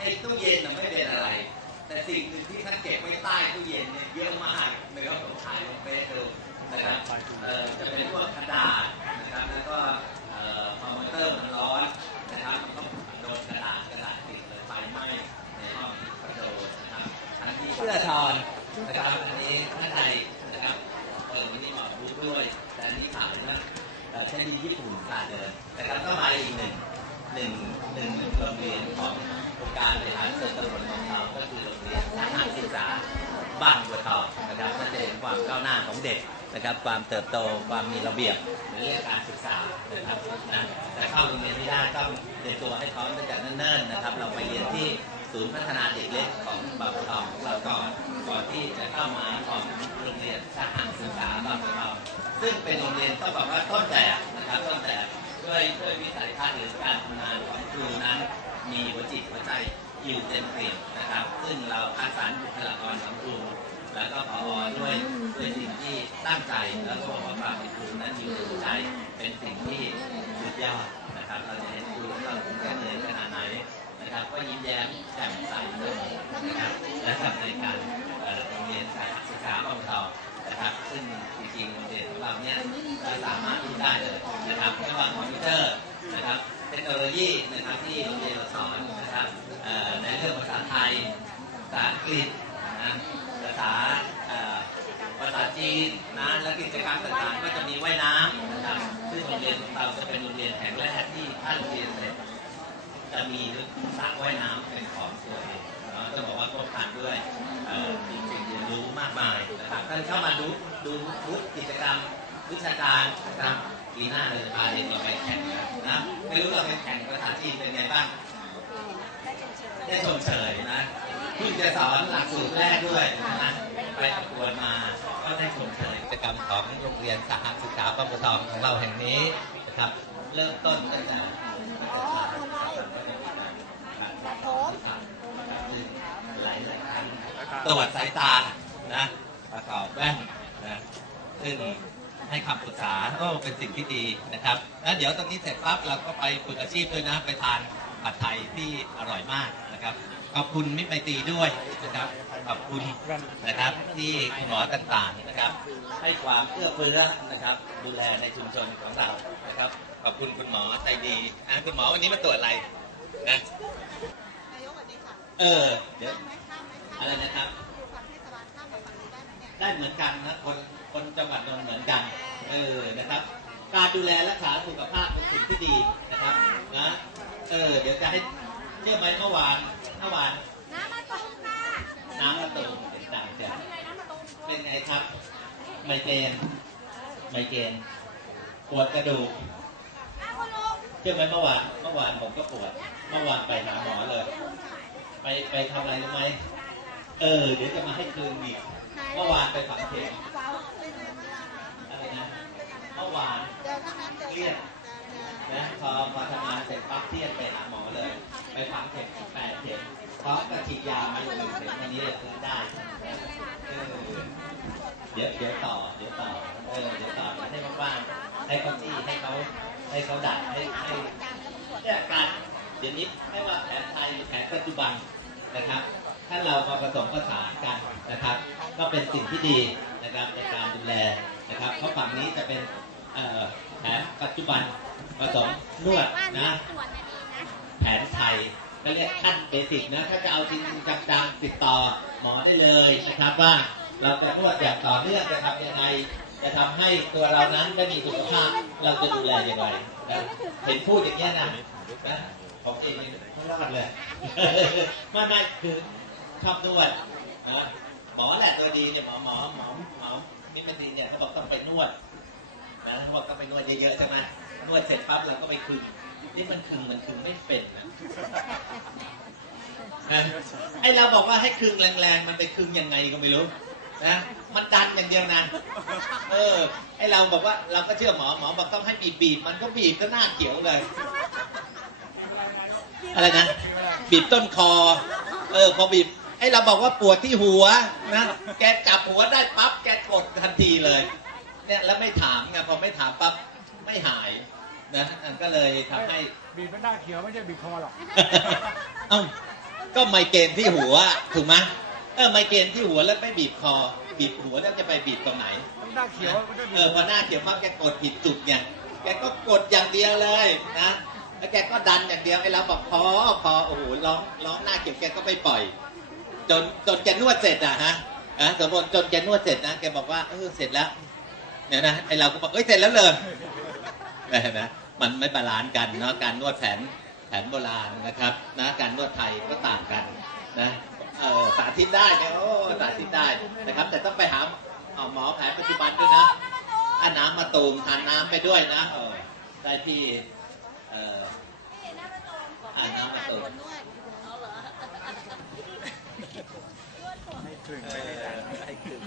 ไอ้ตู้เย็นน่ะไม่เป็นอะไร แต่สิ่งหนึ่งที่ท่านเก็บไว้ใต้ตู้เย็นเนี่ยเยอะมากนะครับผมถ่ายลงเฟซดูนะครับเอ่อจะเป็นพวกกระดาษนะครับ แล้วก็เอ่อคอมพิวเตอร์มันร้อนนะครับมันก็โดนกระดาษกระดาษติดเลยไฟไหม้ในห้องคอนโดนะครับชั้นที่เพื่อทอนนะครับอันนี้ท่านใดนะครับเออวันนี้มาพูดด้วยแต่อันนี้ขายนะเอ่อใช้ดีญี่ปุ่นขาดเลยนะครับก็มาอีกหนึ่งหนึ่งหนึ่งโรงเรียนของ องค์การบริหารส่วนตำบลของเราก็คือโรงเรียนสถานศึกษาบ้านบัวทองนะครับก็จะเห็นความก้าวหน้าของเด็กนะครับ ความเติบโตความมีระเบียบในเรื่องการศึกษานะครับนะแต่เข้าโรงเรียนไม่ได้ต้องเตรียมตัวให้พร้อมตั้งแต่เนิ่นๆนะครับ เราไปเรียนที่ศูนย์พัฒนาเด็กเล็กของบางบัวทองของเราก่อนก่อนที่จะเข้ามาของโรงเรียนสหศึกษาบางบัวทองซึ่งเป็นโรงเรียนต้องบอกว่าต้นแบบนะครับต้นแบบด้วยด้วยวิสัยทัศน์หรือการทำงานของครูนั้น มีหัวจิตหัวใจอยู่เต็มเปี่ยมนะครับ ซึ่งเราคัดสรรบุคลากรของครูแล้วก็พอด้วยด้วยสิ่งที่ตั้งใจแล้วก็บอกว่าความเป็นครูนั้นมีหัวใจเป็นสิ่งที่สุดยอดนะครับเราจะเห็นครูเราถึงจะเหนื่อยขนาดไหนนะครับ ก็ยิ้มแย้มแจ่มใสด้วยนะครับและทำในการ นะครับท่านเข้ามาดูดูบูธกิจกรรมวิชาการนะครับปีหน้าเลยพาเด็กเราไปแข่งกันนะไม่รู้เราไปแข่งภาษาจีนเป็นไงบ้างได้ชมเชยนะเพิ่งจะสอนหลักสูตรแรกด้วยนะไปประกวดมาก็ได้ชมเชยกิจกรรมของโรงเรียนสหศึกษาบางบัวทองของเราแห่งนี้นะครับเริ่มต้นตั้งแต่หลายหลายครั้งตรวจสายตานะ ประกอบแว่นนะซึ่งให้คำปรึกษาก็เป็นสิ่งที่ดีนะครับ แล้วเดี๋ยวตรงนี้เสร็จปั๊บเราก็ไปฝึกอาชีพด้วยนะไปทานผัดไทยที่อร่อยมากนะครับ ขอบคุณมิตรไมตรีด้วยนะครับ ขอบคุณนะครับที่คุณหมอต่างๆนะครับ ให้ความเอื้อเฟื้อนะครับ ดูแลในชุมชนของเรานะครับ ขอบคุณคุณหมอใจดีอะคุณหมอวันนี้มาตรวจอะไรนะนายกสวัสดีค่ะเออเดี๋ยวข้ามไหมข้ามไหมข้ามอะไรนะครับ ได้ไหมเนี่ยได้เหมือนกันนะคนคนจังหวัดนนท์เหมือนกัน เออนะครับ การดูแลรักษาสุขภาพเป็นสิ่งที่ดีนะครับนะเออเดี๋ยวจะให้เชื่อไหมเมื่อวานเมื่อวานน้ำมาตรงค่ะน้ำมะตูมเป็นต่างเสียเป็นไงครับไมเกรนไมเกรนปวดกระดูกอ้าวคุณลุงเชื่อไหมเมื่อวานเมื่อวานผมก็ปวด เมื่อวานไปหาหมอเลย ไปไปทำอะไรรู้ไหมเออ เดี๋ยวจะมาให้คืนอีก เมื่อวานไปฝังเข็มเฝ้าเป็นไงบ้างอะไรนะเมื่อวานเครียดนะพอพอทำงานเสร็จปั๊บเที่ยงไปหาหมอเลย ไปฝังเข็มแปดเข็มพราะกระฉีดยามาอยู่หนึ่งเข็มอันนี้เลยคือได้เออเดี๋ยวเดี๋ยวต่อเดี๋ยวต่อเออเดี๋ยวต่อให้ว่างๆให้เขาจี้ให้เขาให้เขาดัดให้ให้เนี่ยการเดี๋ยวนี้ไม่ว่าแผนไทยหรือแผนปัจจุบันนะครับ ถ้าเรามาผสมผสานกันนะครับ ก็เป็นสิ่งที่ดีนะครับในการดูแลนะครับเพราะฝั่งนี้จะเป็นแผนปัจจุบันผสมนวดนะแผนไทยก็เรียกขั้นเบสิกนะถ้าจะเอาจริงจังติดต่อหมอได้เลยนะครับว่าเราจะนวดอย่างต่อเนื่องจะทำยังไงจะทำให้ตัวเรานั้นได้มีสุขภาพเราจะดูแลอย่างไรเห็นพูดอย่างนี้นะผมเองไม่รอดเลยไม่ไม่คือ ชอบนวดนะหมอแหละตัวดีเนี่ยหมอหมอหมอหมอมิตรดีเนี่ยเขาบอกต้องไปนวดนะเขาบอกก็ไปนวดเยอะๆใช่ไหมนวดเสร็จปั๊บเราก็ไปคึงนี่มันคึงมันคึงไม่เป็นนะนะไอเราบอกว่าให้คึงแรงๆ มันไปคึงยังไงก็ไม่รู้นะมันดันอย่างเดียวนะเออ ไอเราบอกว่าเราก็เชื่อหมอหมอบอกต้องให้บีบบีบมันก็บีบก็หน้าเขียวเลย อะไรนะ บีบต้นคอ เออพอบีบ ไอเราบอกว่าปวดที่หัวนะ แกจับหัวได้ปั๊บแกกดทันทีเลย เนี่ยแล้วไม่ถามไงพอไม่ถามปั๊บไม่หายนะอะก็เลยทำให้บีบมันหน้าเขียวไม่ใช่บีบคอหรอกเอ้าก็ไมเกรนที่หัวถูกไหมเออไมเกรนที่หัวแล้วไม่บีบคอ บีบหัวแล้วจะไปบีบตรงไหนหน้าเขียวไม่ใช่บีเอบอพอหน้าเขียวปั๊บแกกดผิดจุดไงแกก็กดอย่างเดียวเลยนะแล้วแกก็ดันอย่างเดียวไอ้เราบอกพอพอโอ้โหร้องร้องหน้าเขียวแกก็ไม่ปล่อย จนจนแกนวดเสร็จอะฮะอะสมมติจนแกนวดเสร็จนะแกบอกว่าเออเสร็จแล้วเนี่ยนะไอเราก็บอกเอ้ยเสร็จแล้วเลยเห็นไหมมันไม่บาลานซ์กันเนาะการนวดแผนแผนโบราณนะครับนะการนวดไทยก็ต่างกันนะเออสาธิตได้เนี่ยโอ้สาธิตได้นะครับ แต่ต้องไปหาหมอแผนปัจจุบันด้วยนะถ้าน้ำมาตูมทานน้ำไปด้วยนะเออได้ที่เอ่ออ่าน้ำมาตูม ให้คลึงไปเลยนะให้คืน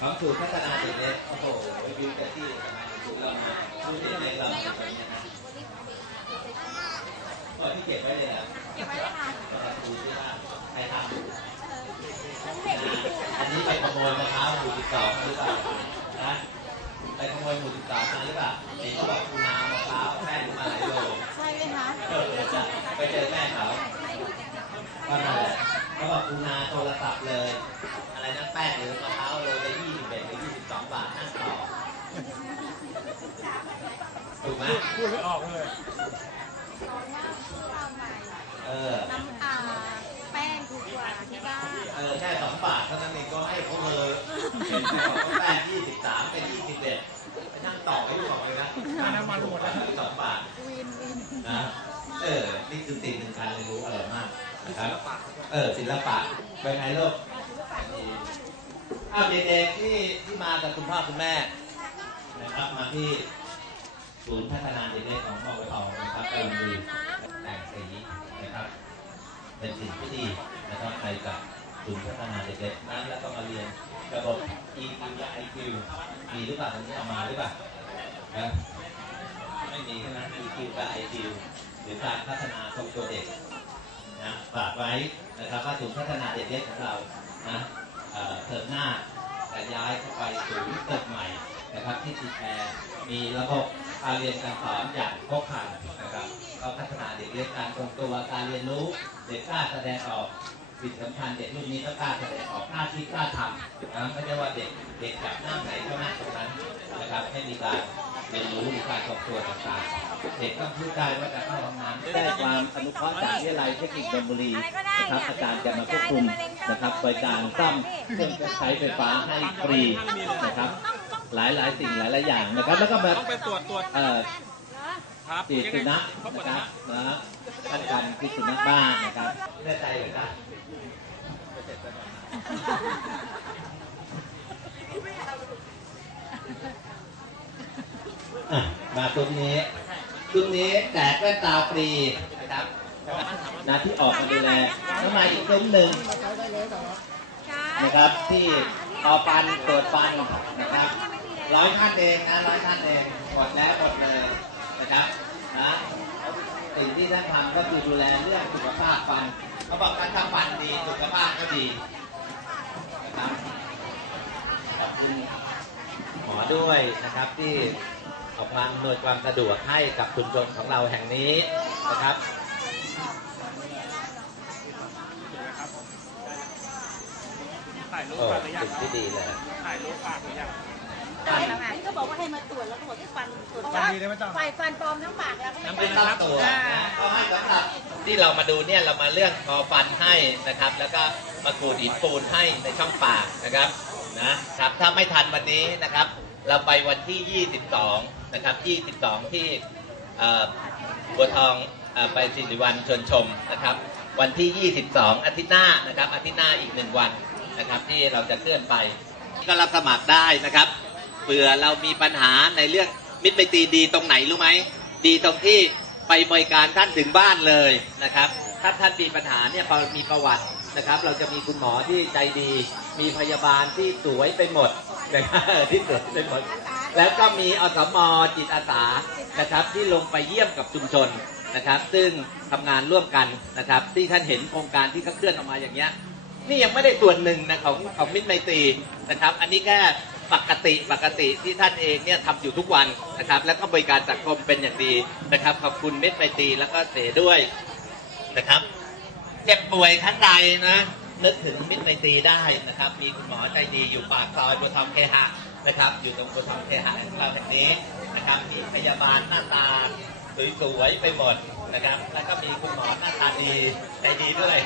ของสูตรพัฒนาเด็กเล็กโอ้โหวิวแต่ที่สมัยสูตรเรามาสูตรเด็กเล็กเราเป็นแบบนี้นะอ๋อที่เก็บไว้เลยอะเก็บไว้เลยค่ะก็แบบดูที่ว่าใครทำอันนี้ไปขโมยมะพร้าวหมู่สิบสองหรือเปล่านะไปขโมยหมู่สิบสองมาหรือเปล่าเห็นเขาบอกคุณนามะพร้าวแป้งมาหลาย คะเออไปเจอแม่เขาก็นั่นแหละเขาบอกคุณนาโทรศัพท์เลย อะไรนะแป้งหรือมะพร้าวโลละยี่สิบเอ็ดหรือยี่สิบสองบาทนั่งต่อถูกไหมพูดไม่ออกเลย เออ น้ำอ่าแป้งถูกกว่าที่บ้าน เออแค่สองบาทเท่านั้นเองก็ให้เขาเลย ลปะเป็นไงลูกอ้าวเด็กๆที่ที่มากับคุณพ่อคุณแม่นะครับมาที่ศูนย์พัฒนาเด็กเล็กของพ่อวทนะครับกำลังดีแต่งสีนะครับ เป็นสิ่งที่ดีนะครับไปกับศูนย์พัฒนาเด็กเล็กนั้นแล้วก็มาเรียนระบบ EQ และ IQ มีหรือเปล่าตรงนี้เอามาหรือเปล่านะไม่มีใช่ไหม EQ กับ IQ หรือการพัฒนาทรงตัวเด็ก นะฝากไว้นะครับว่าศูนย์พัฒนาเด็กเล็กของเรานะเติมหน้าจะย้ายเข้าไปศูนย์ตึกใหม่นะครับที่ติดแอร์มีระบบการเรียนการสอนอย่างครบครันนะครับก็พัฒนาเด็กเล็กการทรงตัวการเรียนรู้เด็กกล้าแสดงออกสิ่งสำคัญเด็กรุ่นนี้ก็กล้าแสดงออกกล้าคิดกล้าทำนะไม่ใช่ว่าเด็กเด็กจับหน้าไหนก็หนั่งตรงนั้นนะครับให้มีการเรียนรู้มีการทรงตัวต่างๆ เด็กต้องพูดได้ว่าจะเข้าห้องน้ำได้ความอนุเคราะห์จากวิทยาลัยเทคนิคดนบุรีนะครับอาจารย์จะมาควบคุมนะครับโดยการซ่อมเครื่องใช้ไฟฟ้าให้ฟรีนะครับ หลายหลายๆสิ่งหลายหลายๆอย่างนะครับ แล้วก็แบบต้องไปตรวจตรวจเอ่อครับฉีดสุนัขนะครับนะท่านทำที่สุนัขบ้านนะครับแน่ใจเหรือครับอะมาตรงนี้ ตรงนี้แจกแว่นตาฟรีนะครับนะที่ออกมาดูแลแล้วมาอีกซุ้มหนึ่งนะครับที่ออฟันตรวจฟันนะครับร้อยท่านเองนะร้อยท่านเองหมดแล้วหมดเลยนะครับนะสิ่งที่ท่านทำก็คือดูแลเรื่องสุขภาพฟันเขาบอกการทำฟันดีสุขภาพก็ดีนะครับขอบคุณหมอด้วยนะครับที่ ออกมาอำนวยความสะดวกให้กับชุมชนของเราแห่งนี้นะครับถ่ายรูปโอ้ฝากหรือยังสิ่งที่ดีเลย ถ่ายรูปฝากหรือยังนี่ก็บอกว่าให้มาตรวจแล้วก็บอกที่ฟันตรวจฟันดีได้ไหมจ๊ะไฟฟันปลอมทั้งปากแล้วก็น้ำไม่เป็นตั้งตัวก็ให้สำหรับที่เรามาดูเนี่ยเรามาเรื่องคอฟันให้นะครับ แล้วก็มาขูดหินปูนให้ในช่องปากนะครับนะครับ ถ้าไม่ทันวันนี้นะครับ เราไปวันที่ 22 นะครับ 22 ที่บัวทองอไปสิริวัลชวนชมนะครับ วันที่ 22 อาทิตย์หน้านะครับอาทิตย์หน้าอีกหนึ่งวันนะครับ ที่เราจะเคลื่อนไปก็รับสมัครได้นะครับเผื่อเรามีปัญหาในเรื่องมิตรไมตรีดีตรงไหนรู้ไหมดีตรงที่ไปบริการท่านถึงบ้านเลยนะครับ ถ้าท่านมีปัญหาเนี่ยพอมีประวัตินะครับ เราจะมีคุณหมอที่ใจดี มีพยาบาลที่สวยไปหมด นะครับที่สวยไปหมดแล้วก็มีอสมจิตอาสานะครับที่ลงไปเยี่ยมกับชุมชนนะครับ ซึ่งทำงานร่วมกันนะครับ ที่ท่านเห็นโครงการที่เขาเคลื่อนออกมาอย่างเงี้ยนี่ยังไม่ได้ส่วนหนึ่งนะของของมิตรไมตรีนะครับ อันนี้แค่ปกติปกติที่ท่านเองเนี่ยทำอยู่ทุกวันนะครับ แล้วก็บริการสังคมเป็นอย่างดีนะครับ ขอบคุณมิตรไมตรีแล้วก็เสด้วยนะครับ เจ็บป่วยขั้นใดนะ นึกถึงมิตรไมตรีได้นะครับ มีคุณหมอใจดีอยู่ปากซอยบัวทองเคหะนะครับ อยู่ตรงบัวทองเคหะของเราแห่งนี้นะครับมีพยาบาลหน้าตาสวยๆไปหมดนะครับ แล้วก็มีคุณหมอหน้าตาดีใจดีด้วย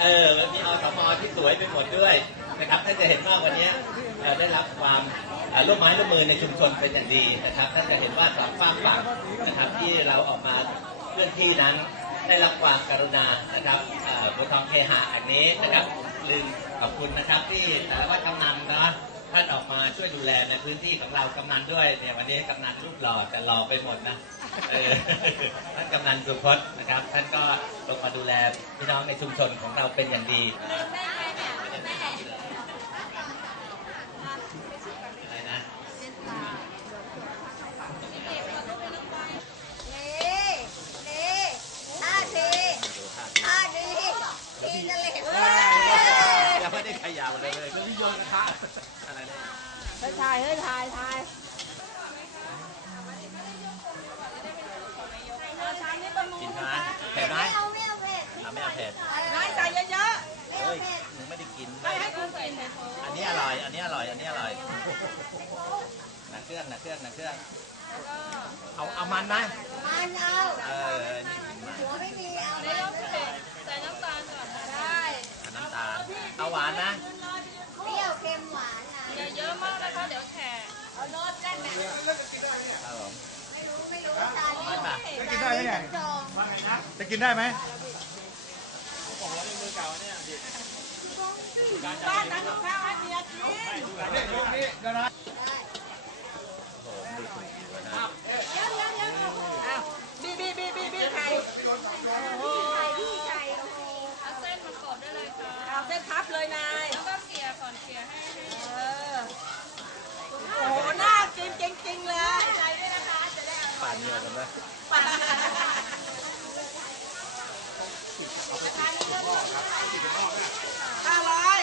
เออแล้วมีอสมอที่สวยไปหมดด้วยนะครับท่านจะเห็นว่าวันนี้เอ่อได้รับความร่วมไม้ร่วมมือในชุมชนเป็นอย่างดีนะครับท่านจะเห็นว่าสองฝากฝั่งนะครับที่เราออกมาเคลื่อนที่นั้น ได้รับความกรุณานะครับเอ่อบุทองเคหะอันนี้นะครับลืมขอบคุณนะครับที่สารวัตรกำนันนะท่านออกมาช่วยดูแลในพื้นที่ของเรากำนันด้วยเนี่ยวันนี้กำนันรูปหล่อแต่หล่อไปหมดนะท่านกำนันสุพจน์นะครับ ท่านก็ลงมาดูแลพี่น้องในชุมชนของเราเป็นอย่างดีอะไรนะ นี่นี่ท่าทีท่าดีดีนั่นแหละเว้ย ยังไม่ได้ขยับเลยเลยพี่โยนกระทะอะไรเนี่ย เฮ้ย ถ่ายเฮ้ยถ่ายถ่ายกินไหมเผ็ดไหมไม่เอาไม่เอาเผ็ดอะไม่เอาเผ็ดนายใส่เยอะไม่เอาเฮ้ยเผ็ดมึงไม่ได้กินๆไม่ให้คุณกินเลยอันนี้อร่อย อันนี้อร่อย อันนี้อร่อยหนักเครื่องหนักเครื่องหนักเครื่อง เอาเอามันไหมมันเอาเออนี่กินมันหัวไม่มีเอามันเลยใส่น้ำตาลก่อนได้เอาน้ำตาลเอาหวานนะเปรี้ยวเค็มหวาน นะเยอะมากนะคะเดี๋ยวแฉะเอาโน้ตได้ไหมครับผมไม่รู้ไม่รู้ตาลีมันป่ะตาลีจองจะกินได้ไหมบ้านนั้นกับข้าวให้เมียกินโอ้โหดูถูกอยู่นะ อ้าวบีบีบีบีบีไข่ ไข่ที่ไข่โอ้โห เอาเส้นมันกดได้เลยค่ะเอาเส้นพับเลยนายแล้วก็เกลี่ยก่อนเกลี่ยให้เออโอ้โหน่ากินจริงๆเลยใจด้วยนะคะจะได้ ป่านเดียวกันไหมห้าร้อย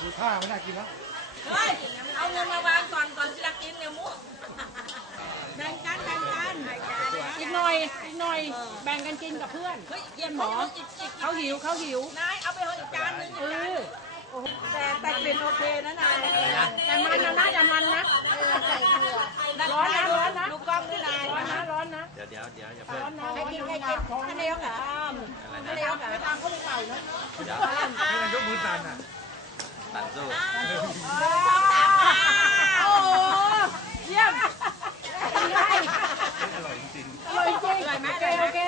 ดูท่าไม่น่ากินแล้ว เฮ้ย เอาเงินมาวางก่อนก่อนที่จะกินเนี่ยมุกแบ่งกันแบ่งกันอีกหน่อยอีกหน่อย แบ่งกันกินกับเพื่อนเฮ้ยเยี่ยมหมออีกอีกเขาหิวเขาหิวนายเอาไปเถอะอีกจานหนึงเออแต่แต่กลิ่นโอเคนะนายอะไรนะแต่มัน เดี๋ยวอย่าเพิ่งใครกินใครกินท่านนายกเหรออะไรไม่นะเอาไม่ตามเขาไปเป่านาะเดี๋ยวให้มันยกมือสั่นอะตันสู้โอ้โหเยี่ยมอร่อยจริงอร่อยจริงอร่อเคโอเค